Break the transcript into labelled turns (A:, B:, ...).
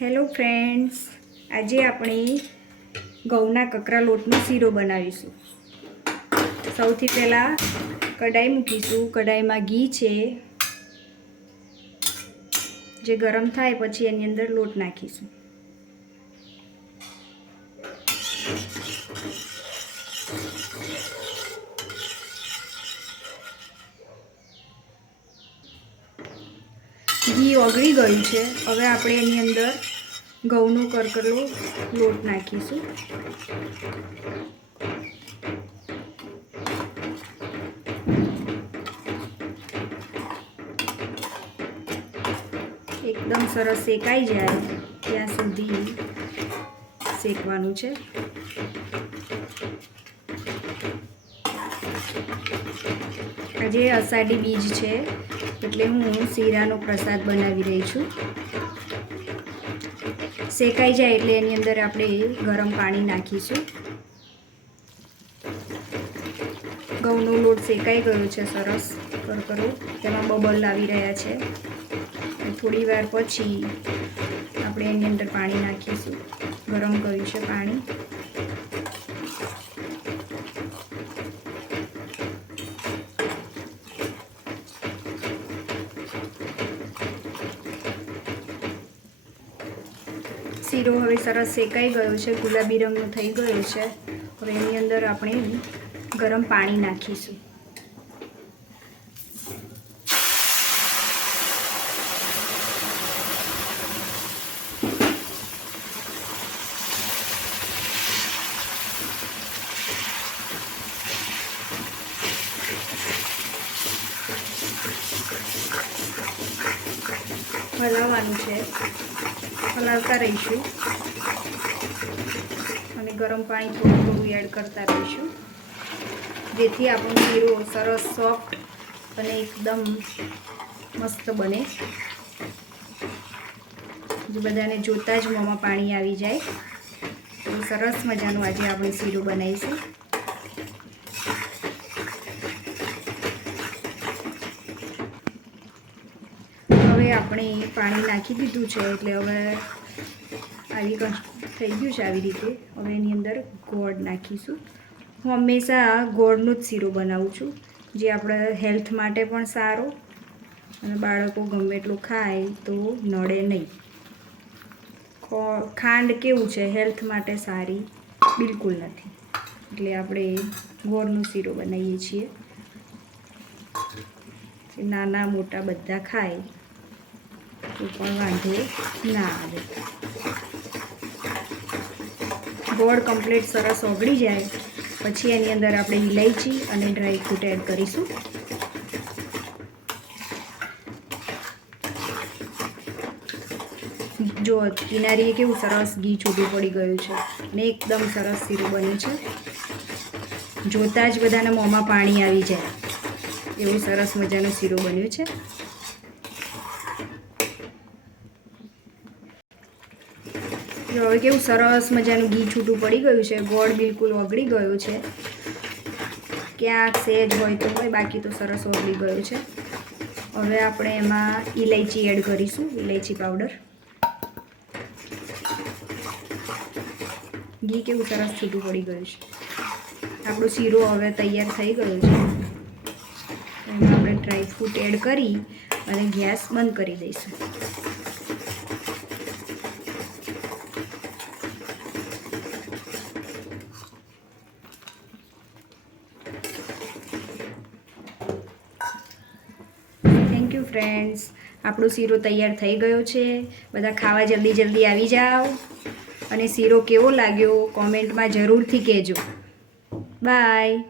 A: Hello friends આજે આપણે ઘઉંના કકરા લોટનો શીરો બનાવીશું. સૌથી પહેલાં કઢાઈ મૂકીશું. કઢાઈમાં ઘી છે. જે ગરમ થાય પછી એની અંદર લોટ નાખીશું. ઘી ઓગળી ગયું છે. હવે આપણે એની અંદર ઘઉંનો કરકરો લોટ નાખીશું. એકદમ સરસ શેકાઈ જાય ત્યાં સુધી શેકવાનું છે. આજે અષાઢી બીજ છે, એટલે હું શીરાનો પ્રસાદ બનાવી રહી છું. શેકાઈ જાય એટલે એની અંદર આપણે ગરમ પાણી નાખીશું. ઘઉંનો લોટ શેકાઈ ગયો છે, સરસ કરકરો તેમાં બબલ આવી રહ્યા છે. થોડી વાર પછી આપણે એની અંદર પાણી નાખીશું. ગરમ કર્યું છે પાણી. શીરો હવે સરસ શેકાઈ ગયો છે, ગુલાબી રંગનો થઈ ગયો છે. હવે એની અંદર આપણે ગરમ પાણી નાખીશું. હલાવવાનું છે. હલાવતા રહીશું અને ગરમ પાણી થોડું થોડું એડ કરતા રહીશું. જેથી આપણું શીરો સરસ સોફ્ટ અને એકદમ મસ્ત બને. જે બધાને જોતાં જ મોંમાં પાણી આવી જાય. તો સરસ મજાનું આજે આપણે શીરો બનાવીશું. હવે આપણે પાણી નાખી દીધું છે એટલે હવે આવી થઈ ગયું છે આવી રીતે. હવે એની અંદર ગોળ નાખીશું. હું હંમેશા ગોળનો જ શીરો બનાવું છું, જે આપણા હેલ્થ માટે પણ સારો અને બાળકો ગમે એટલું ખાય તો નડે નહીં. ખાંડ કેવું છે હેલ્થ માટે સારી? બિલકુલ નથી. એટલે આપણે ગોળનો શીરો બનાવીએ છીએ. નાના મોટા બધા ખાય. તો પણ વાંધો ના આવે. ગોળ કમ્પ્લીટ સરસ ઓગળી જાય. પછી એની અંદર આપણે ઇલાયચી અને ડ્રાય ફ્રૂટ એડ કરીશું. જો કિનારીએ કેવું સરસ ઘી છૂટું પડી ગયું છે ને એકદમ સરસ શીરું બન્યું છે. જોતાં જ બધાના મોંમાં પાણી આવી જાય. એવું સરસ મજાનું શીરું બન્યું છે. જો હવે કેવું સરસ મજાનું ઘી છૂટું પડી ગયું છે. ગોળ બિલકુલ ઓગળી ગયો છે. ક્યાંક સેજ હોય તો હોય, બાકી તો સરસ ઓગળી ગયું છે. હવે આપણે એમાં ઇલાયચી એડ કરીશું ઇલાયચી પાવડર. ઘી કેવું સરસ છૂટું પડી ગયું છે. આપણો શીરો હવે તૈયાર થઈ ગયો છે. એમાં આપણે ડ્રાય ફ્રૂટ એડ કરી અને ગેસ બંધ કરી દઈશું. ફ્રેન્ડ્સ આપણો શીરો તૈયાર થઈ ગયો છે. બધા ખાવા જલ્દી જલ્દી આવી જાઓ. અને શીરો કેવો લાગ્યો? કોમેન્ટમાં જરૂરથી કહેજો. બાય